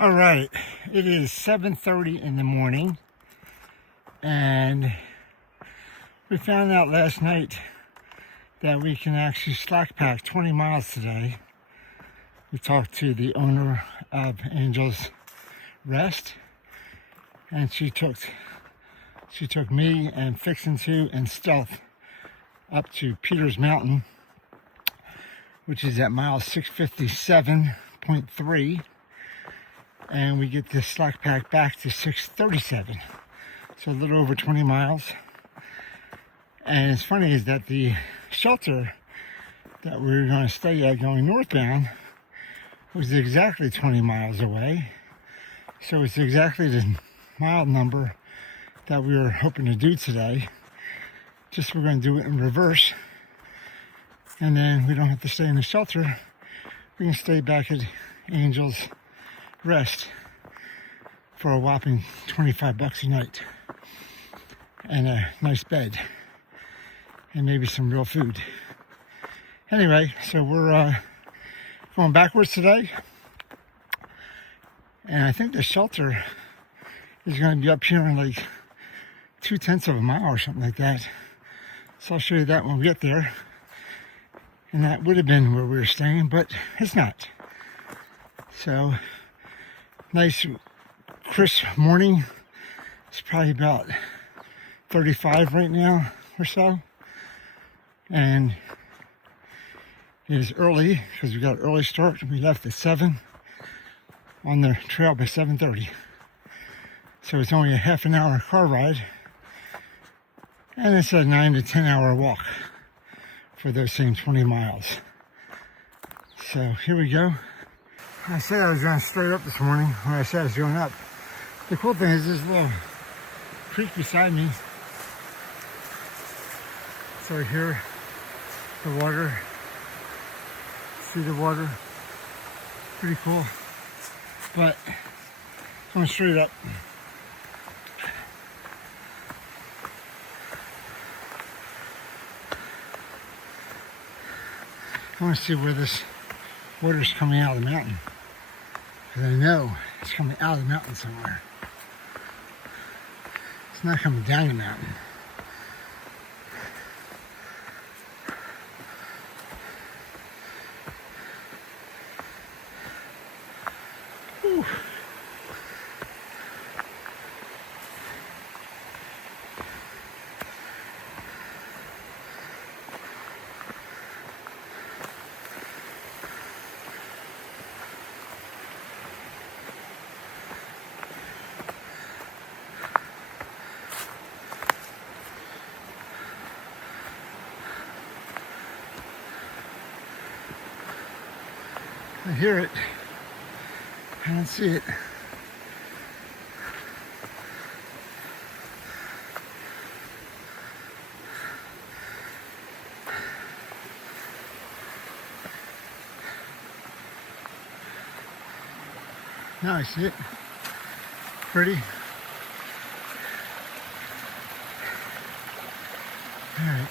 All right, it is 7:30 in the morning, and we found out last night that we can actually slackpack 20 miles today. We talked to the owner of Angel's Rest, and she took me and Fixinto and Stealth up to Peters Mountain, which is at mile 657.3. And we get the Slackpack back to 637, so a little over 20 miles. And it's funny is that the shelter that we were going to stay at going northbound was exactly 20 miles away, so it's exactly the mile number that we were hoping to do today. Just we're going to do it in reverse, and then we don't have to stay in the shelter. We can stay back at Angel's Rest for a whopping $25 a night and a nice bed and maybe some real food. Anyway, so we're going backwards today, and I think the shelter is going to be up here in like 2/10 of a mile or something like that. So I'll show you that when we get there. And that would have been where we were staying, but it's not. So nice crisp morning. It's probably about 35 right now or so, and it is early because we got an early start. We left at 7 on the trail by 7:30, so it's only a half an hour car ride, and it's a 9 to 10 hour walk for those same 20 miles. So here we go. I said I was going straight up this morning when I said I was going up. The cool thing is this little creek beside me. So here, the water. See the water? Pretty cool. But going straight up. I want to see where this water's coming out of the mountain. I know it's coming out of the mountain somewhere. It's not coming down the mountain. Whew. I hear it. I don't see it. Now I see it. Pretty. All right.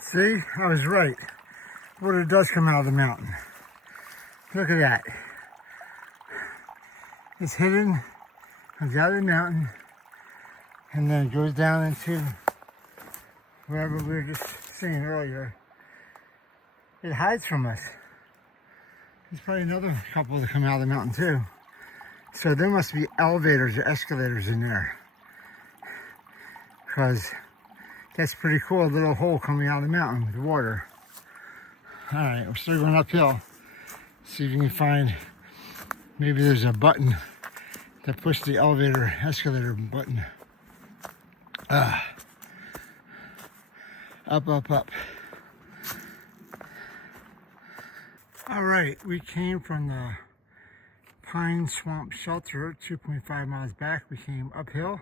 See, I was right. Water does come out of the mountain. Look at that. It's hidden, comes out of the mountain, and then it goes down into wherever we were just seeing earlier. It hides from us. There's probably another couple that come out of the mountain too. So there must be elevators or escalators in there, because that's pretty cool, a little hole coming out of the mountain with water. All right, we're still going uphill. See if you can find, maybe there's a button that pushes the elevator, escalator button. Up, up, up. All right, we came from the Pine Swamp Shelter, 2.5 miles back. We came uphill.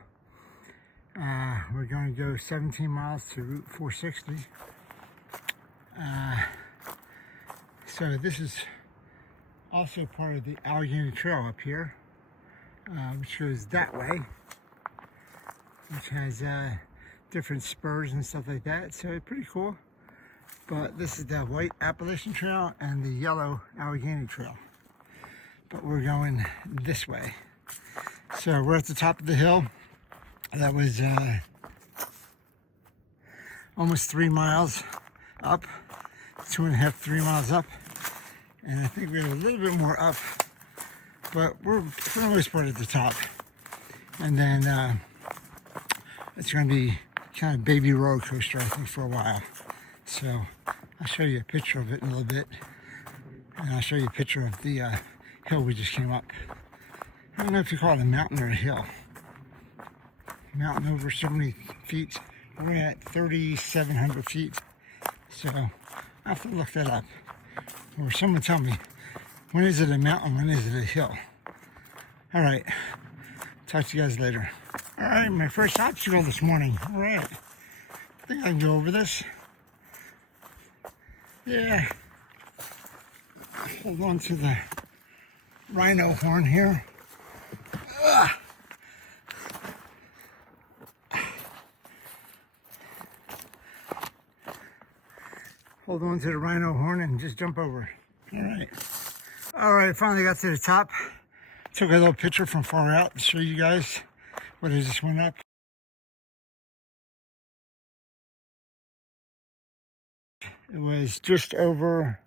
We're going to go 17 miles to Route 460. So this is also part of the Allegheny Trail up here, which goes that way, which has different spurs and stuff like that. So it's pretty cool. But this is the white Appalachian Trail and the yellow Allegheny Trail. but we're going this way. So we're at the top of the hill. That was almost 3 miles up, 2.5, 3 miles up. And I think we're a little bit more up, but we're for the most part at the top. And then it's going to be kind of baby roller coaster, I think, for a while. So I'll show you a picture of it in a little bit. And I'll show you a picture of the hill we just came up. I don't know if you call it a mountain or a hill. Mountain over so many feet. We're at 3,700 feet. So I have to look that up. Or someone tell me, when is it a mountain, when is it a hill? All right, talk to you guys later. All right, my first obstacle this morning. All right, I think I can go over this. Yeah. Hold on to the rhino horn here. Ugh. Hold on to the rhino horn and just jump over. All right, finally got to the top. Took a little picture from far out to show you guys what I just went up. It was just over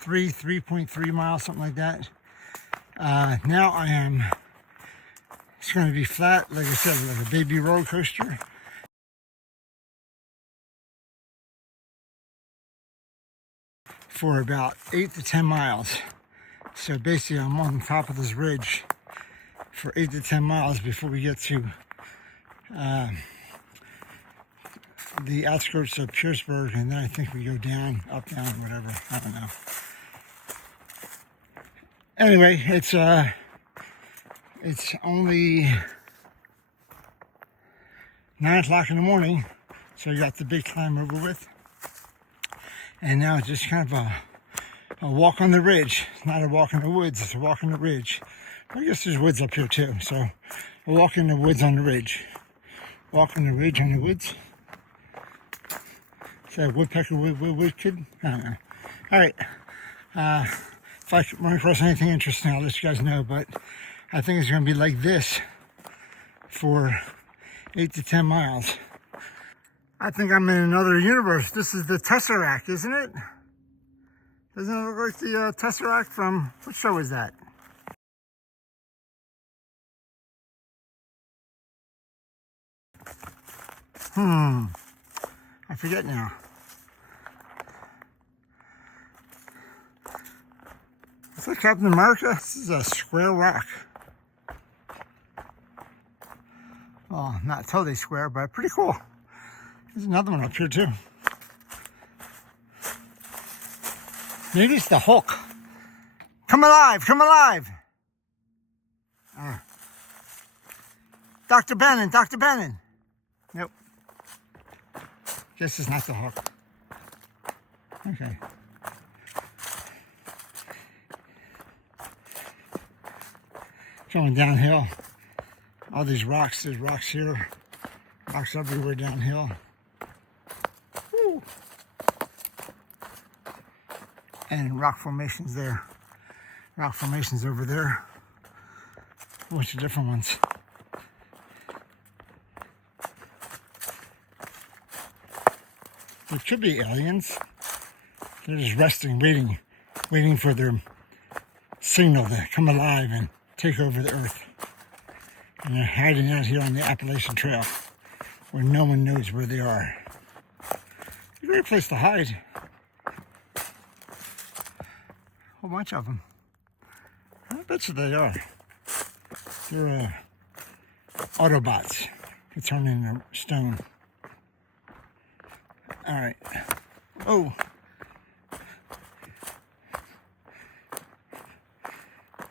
3.3 miles, something like that. Now I am, it's going to be flat, like I said, like a baby roller coaster. For about 8 to 10 miles. So basically I'm on top of this ridge for 8 to 10 miles before we get to the outskirts of Pearisburg, and then I think we go down, up, down, whatever, I don't know. Anyway, it's only 9 o'clock in the morning, so you got the big climb over with. And now it's just kind of a walk on the ridge. It's not a walk in the woods, it's a walk on the ridge. I guess there's woods up here too, so a walk in the woods on the ridge. Walk on the ridge on the woods. Is that a woodpecker, wood kid? I don't know. All right. If I run across anything interesting, I'll let you guys know, but I think it's going to be like this for 8 to 10 miles. I think I'm in another universe. This is the Tesseract, isn't it? Doesn't it look like the Tesseract from, what show is that? I forget now. It's like Captain America. This is a square rock. Well, not totally square, but pretty cool. There's another one up here too. Maybe it's the Hulk. Come alive, come alive. Dr. Bannon, Dr. Bannon. Nope. Guess it's not the Hulk. Okay. Going downhill. All these rocks, there's rocks here. Rocks everywhere downhill. Woo. And rock formations there. Rock formations over there. A bunch of different ones. There could be aliens. They're just resting, waiting for their signal to come alive and take over the earth. And they're hiding out here on the Appalachian Trail, where no one knows where they are. A great place to hide. A whole bunch of them. I bet you they are. They're Autobots who turn into stone. All right. Oh.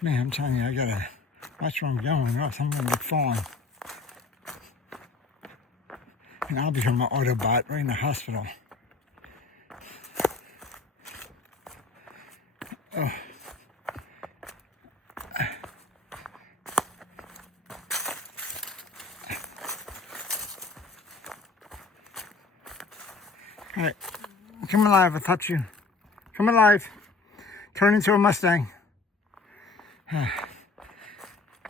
Man, I'm telling you, I gotta watch where I'm going, or else I'm gonna be falling. And I'll become an Autobot right in the hospital. Oh. All right, come alive, I'll touch you. Come alive. Turn into a Mustang.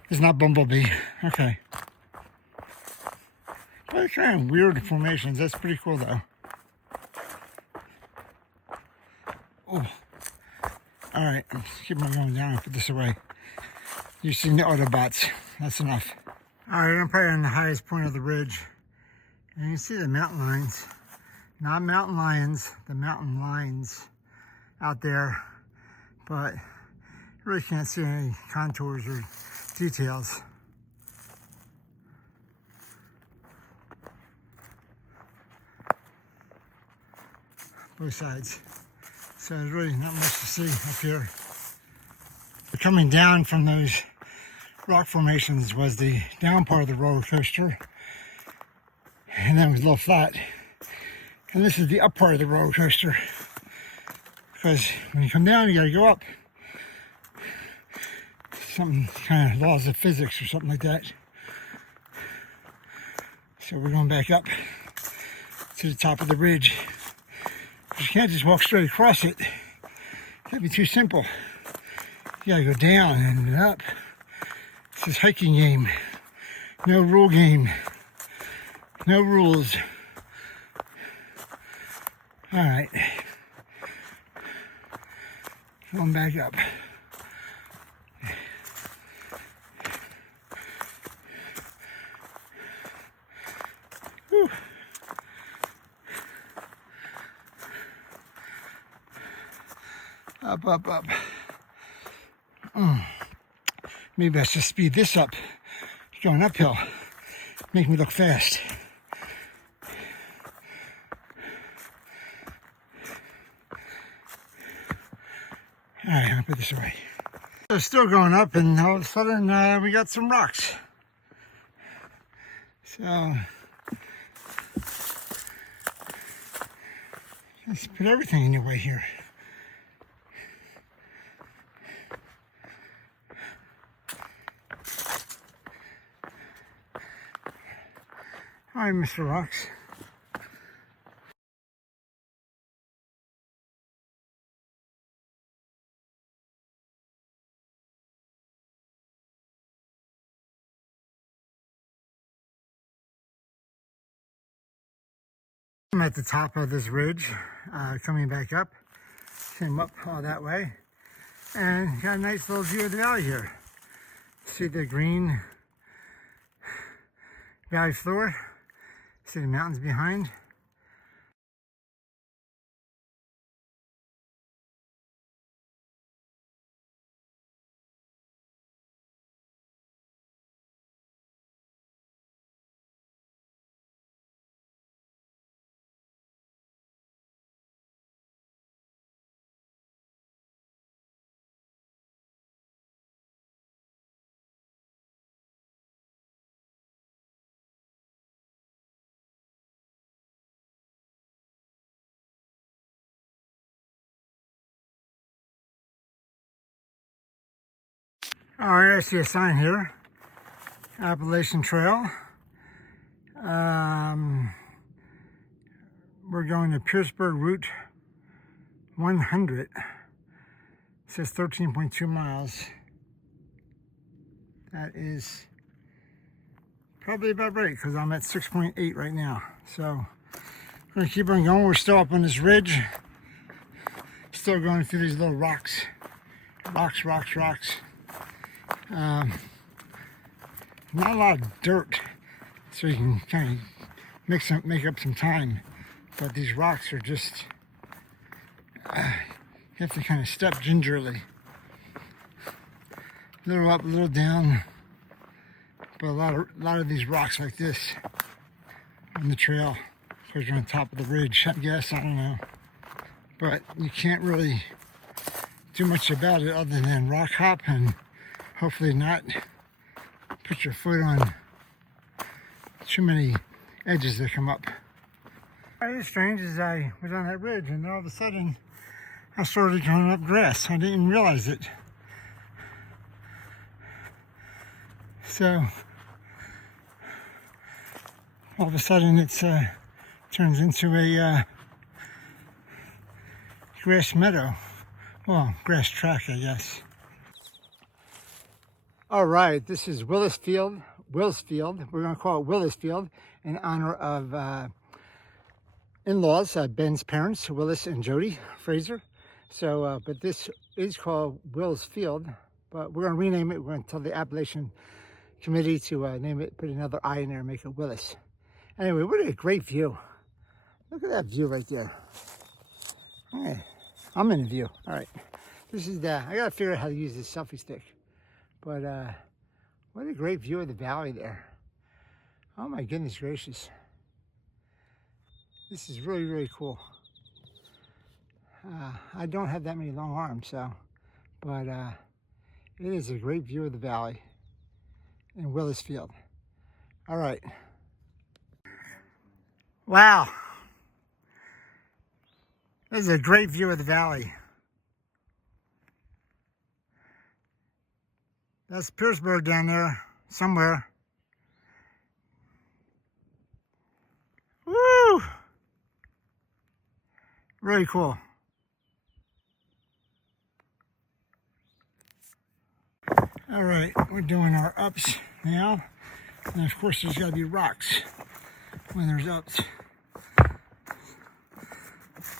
It's not Bumblebee. Okay. But kind of weird formations. That's pretty cool though. Oh. Alright, I'm just keep on going down and put this away. You've seen the Autobots. That's enough. Alright, I'm probably on the highest point of the ridge. And you can see the mountain lines. Not mountain lions, the mountain lines out there. But you really can't see any contours or details. Both sides. So there's really not much to see up here. Coming down from those rock formations was the down part of the roller coaster. And then it was a little flat. And this is the up part of the roller coaster. Because when you come down, you gotta go up. Something kind of laws of physics or something like that. So we're going back up to the top of the ridge. You can't just walk straight across it. That'd be too simple. You gotta go down and up. This is hiking game. No rule game. No rules. Alright. Going back up. Whew. Up, up, up. Maybe I should speed this up. Going uphill. Make me look fast. Alright, I'll put this away. So still going up, and all of a sudden we got some rocks. So let's put everything in your way here. Hi, Mr. Rocks. I'm at the top of this ridge, coming back up. Came up all that way, and got a nice little view of the valley here. See the green valley floor. See the mountains behind. Alright, I see a sign here. Appalachian Trail. We're going to Pearisburg Route 100. It says 13.2 miles. That is probably about right, because I'm at 6.8 right now. So we're going to keep on going. We're still up on this ridge. Still going through these little rocks. Rocks. Not a lot of dirt, so you can kind of make up some time. But these rocks are just, you have to kind of step gingerly. A little up, a little down. But a lot of these rocks like this on the trail, because you're on top of the ridge, I guess, I don't know. But you can't really do much about it other than rock hop and hopefully not put your foot on too many edges that come up. It's strange as I was on that ridge, and all of a sudden I started going up grass. I didn't realize it. So all of a sudden it turns into a grass meadow. Well, grass track, I guess. All right, this is Willis Field. We're going to call it Willis Field in honor of in-laws, Ben's parents, Willis and Jody Fraser. So, but this is called Willis Field, but we're going to rename it. We're going to tell the Appalachian Committee to name it, put another I in there and make it Willis. Anyway, what a great view. Look at that view right there. Okay, I'm in the view. All right, this is I got to figure out how to use this selfie stick. But what a great view of the valley there. Oh my goodness gracious. This is really, really cool. I don't have that many long arms, but it is a great view of the valley in Willis Field. All right. Wow. This is a great view of the valley. That's Pearisburg down there somewhere. Woo! Really cool. All right, we're doing our ups now. And of course, there's got to be rocks when there's ups.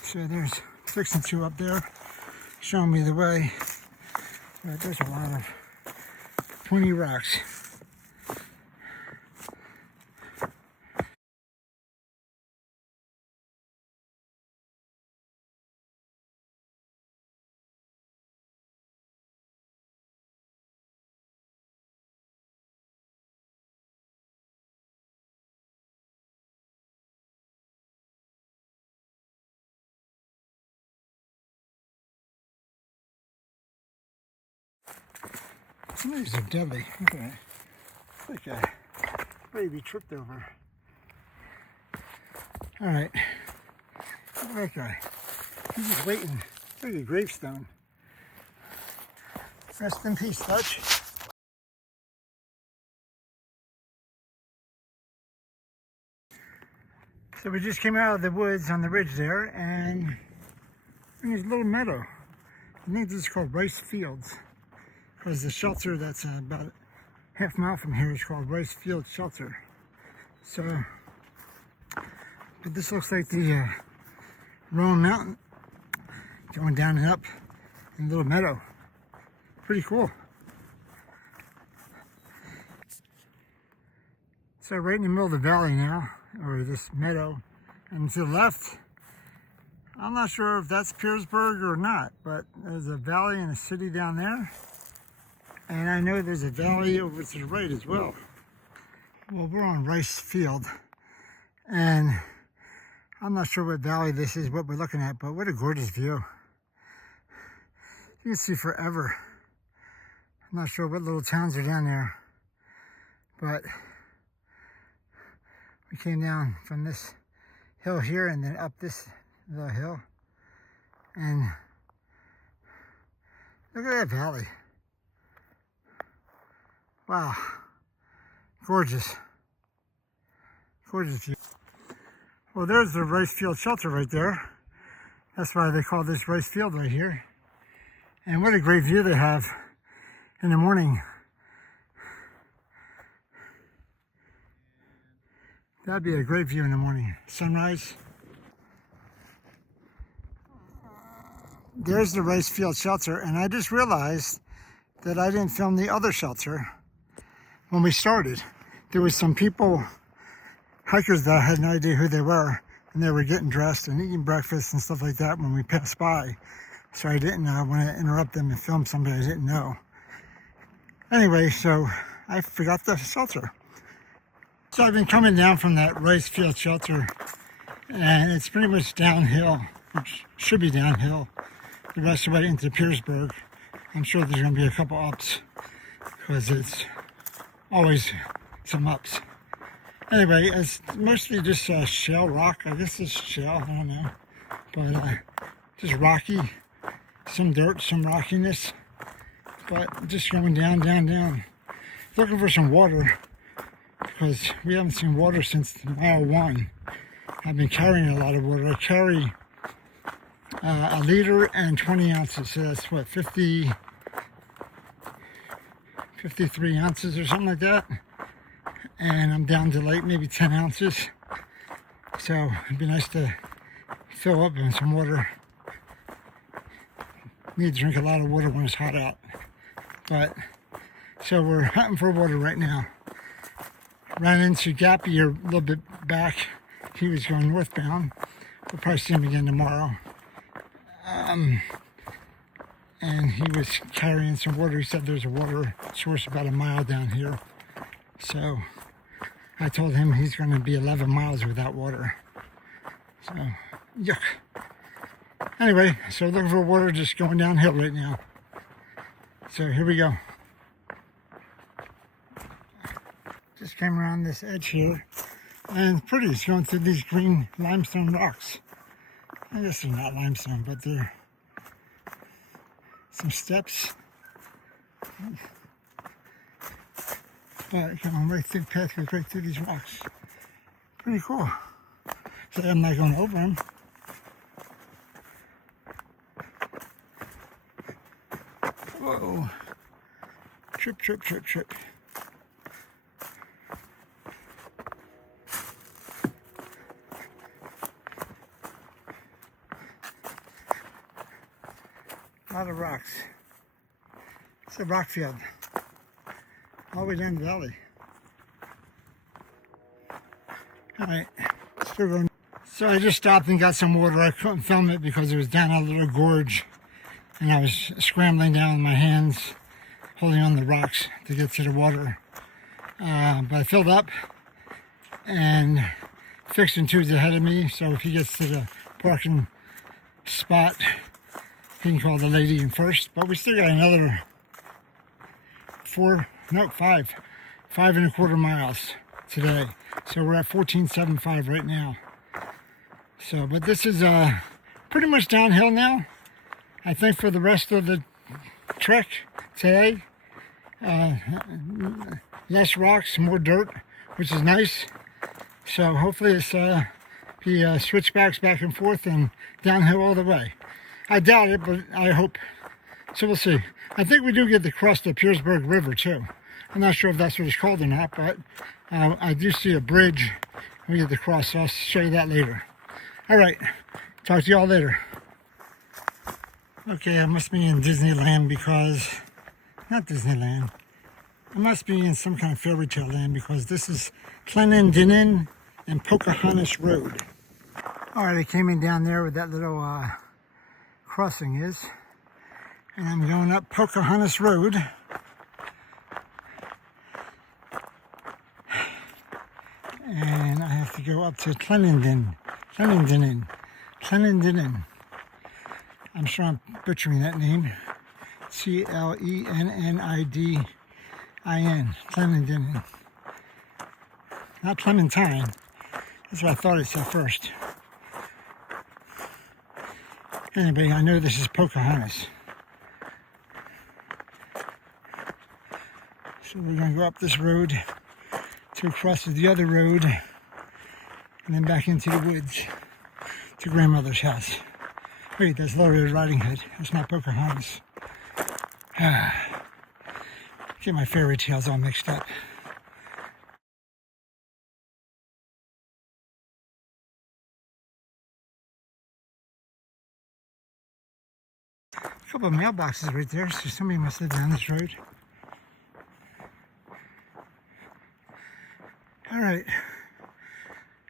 So there's Fixinto up there showing me the way. But there's a lot of pointy rocks. Some of these are deadly. Look at that. It's like a baby tripped over. All right. Look at that guy. He's just waiting. It's like a gravestone. Rest in peace, Dutch. So we just came out of the woods on the ridge there, and there's a little meadow. I think this is called Rice Fields. Because the shelter that's about half a mile from here is called Rice Field Shelter. So, but this looks like the Roan Mountain going down and up in a little meadow. Pretty cool. So right in the middle of the valley now, or this meadow, and to the left, I'm not sure if that's Pearisburg or not, but there's a valley and a city down there. And I know there's a valley over to the right as well. Well, we're on Rice Field, and I'm not sure what valley this is, what we're looking at, but what a gorgeous view. You can see forever. I'm not sure what little towns are down there, but we came down from this hill here and then up this little hill, and look at that valley. Wow, gorgeous, gorgeous view. Well, there's the Rice Field Shelter right there. That's why they call this Rice Field right here. And what a great view they have in the morning. That'd be a great view in the morning. Sunrise. There's the Rice Field Shelter, and I just realized that I didn't film the other shelter. When we started, there was some people, hikers, that I had no idea who they were, and they were getting dressed and eating breakfast and stuff like that when we passed by. So I didn't want to interrupt them and film somebody I didn't know. Anyway, so I forgot the shelter. So I've been coming down from that Rice Field Shelter, and it's pretty much downhill, which should be downhill, the rest of the way into Pearisburg. I'm sure there's going to be a couple ups, because it's always some ups. Anyway, it's mostly just shale rock. I guess it's shale, I don't know. But just rocky, some dirt, some rockiness. But just going down, down, down. Looking for some water, because we haven't seen water since mile 1. I've been carrying a lot of water. I carry a liter and 20 ounces. So that's what, 50 53 ounces or something like that. And I'm down to like maybe 10 ounces. So it'd be nice to fill up on some water. Need to drink a lot of water when it's hot out. But, so we're hunting for water right now. Ran into Gappy a little bit back. He was going northbound. We'll probably see him again tomorrow. And he was carrying some water. He said there's a water source about a mile down here. So I told him he's going to be 11 miles without water. So, yuck. Anyway, so looking for water, just going downhill right now. So here we go. Just came around this edge here, and it's pretty. It's going through these green limestone rocks. I guess they're not limestone, but they're some steps. But going right through, path goes right through these rocks. Pretty cool. So I'm not going over them. Whoa. Trip, trip, trip, trip. A lot of rocks. It's a rock field. All the way down the valley. Alright, still going. So I just stopped and got some water. I couldn't film it because it was down a little gorge. And I was scrambling down with my hands, holding on the rocks to get to the water. But I filled up, and Fixinto's ahead of me, so if he gets to the parking spot, he can call the lady in first. But we still got another 5.25 miles today. So we're at 14.75 right now. So, but this is pretty much downhill now. I think for the rest of the trek today, less rocks, more dirt, which is nice. So hopefully it's be switchbacks back and forth and downhill all the way. I doubt it, but I hope. So we'll see. I think we do get to cross the Pearisburg River too. I'm not sure if that's what it's called or not, but I do see a bridge we get to cross, so I'll show you that later. All right, talk to y'all later. Okay, I must be in Disneyland because, not Disneyland, I must be in some kind of fairy tale land because this is Clenendinin and Pocahontas Road. All right, I came in down there where that little crossing is, and I'm going up Pocahontas Road. And I have to go up to Clenendinin. I'm sure I'm butchering that name. Clenidin. Clenendinin. Not Clementine. That's what I thought it said first. Anyway, I know this is Pocahontas. So we're going to go up this road to cross the other road and then back into the woods to grandmother's house. Wait, that's Little Red Riding Hood. That's not Pocahontas. Get my fairy tales all mixed up. A couple of mailboxes right there, so somebody must live down this road. Alright,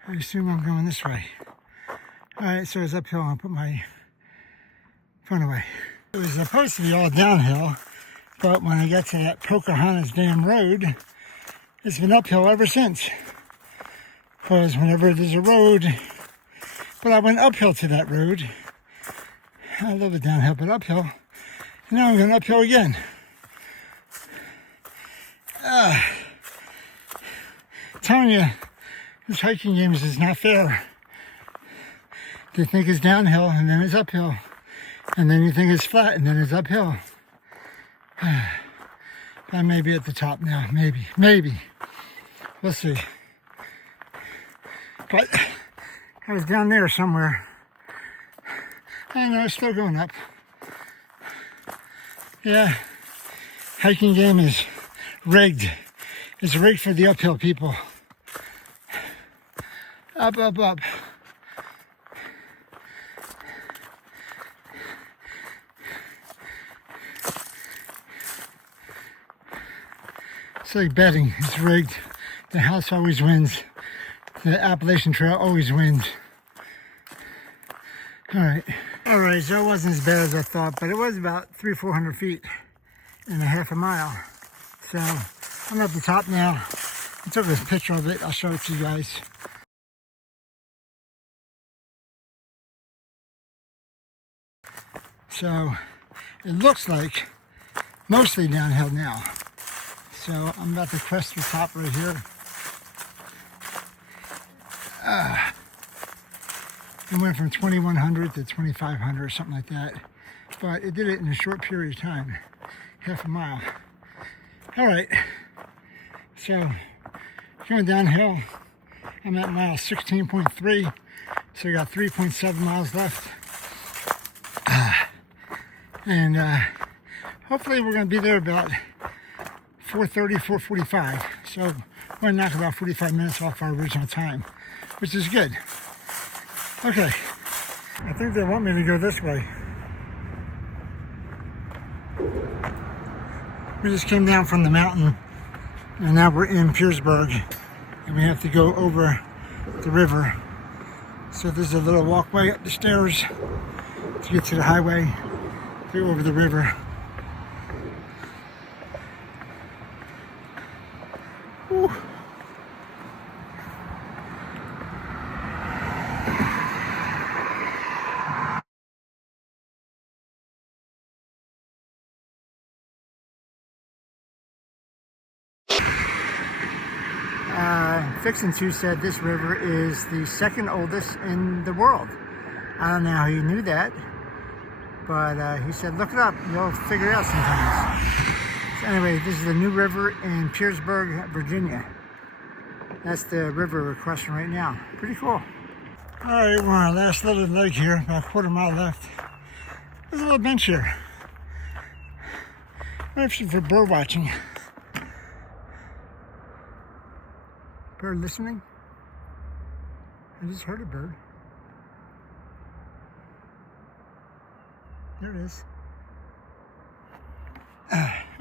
I assume I'm going this way. Alright, so it's uphill. I'll put my phone away. It was supposed to be all downhill, but when I got to that Pocahontas Dam Road, it's been uphill ever since. Because whenever there's a road, but I went uphill to that road. I love it downhill, but uphill. And now I'm going uphill again. Telling you, this hiking game is not fair. You think it's downhill, and then it's uphill. And then you think it's flat, and then it's uphill. I may be at the top now, maybe. We'll see. But I was down there somewhere. I know, it's still going up. Yeah, hiking game is rigged. It's rigged for the uphill people. Up, up, up. It's like betting. It's rigged. The house always wins. The Appalachian Trail always wins. Alright, so it wasn't as bad as I thought, but it was about 300-400 feet and a half a mile. So I'm at the top now. I took this picture of it. I'll show it to you guys. So it looks like mostly downhill now. So I'm about to crest the top right here. It went from 2100 to 2500 or something like that. But it did it in a short period of time. Half a mile. Alright. So going downhill. I'm at mile 16.3. So I got 3.7 miles left. And hopefully we're going to be there about 4:30, 4:45. So we're going to knock about 45 minutes off our original time, which is good. Okay, I think they want me to go this way. We just came down from the mountain, and now we're in Pearisburg, and we have to go over the river. So there's a little walkway up the stairs to get to the highway, to go over the river. Whew. Fixinto said this river is the second oldest in the world. I don't know how he knew that, but he said look it up, you'll figure it out sometimes. So anyway, this is the new river in Pearisburg, Virginia. That's the river we're crossing right now. Pretty cool. Alright, we're on our last little leg here, about a quarter mile left. There's a little bench here. Actually for bird watching. Bird listening? I just heard a bird. There it is.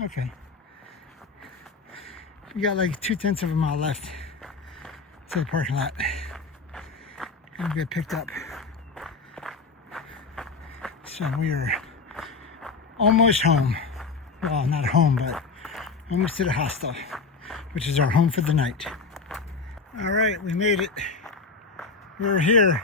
Okay. We got like 2/10 of a mile left to the parking lot. And we get picked up. So we are almost home. Well, not home, but almost to the hostel, which is our home for the night. All right, we made it. We're here.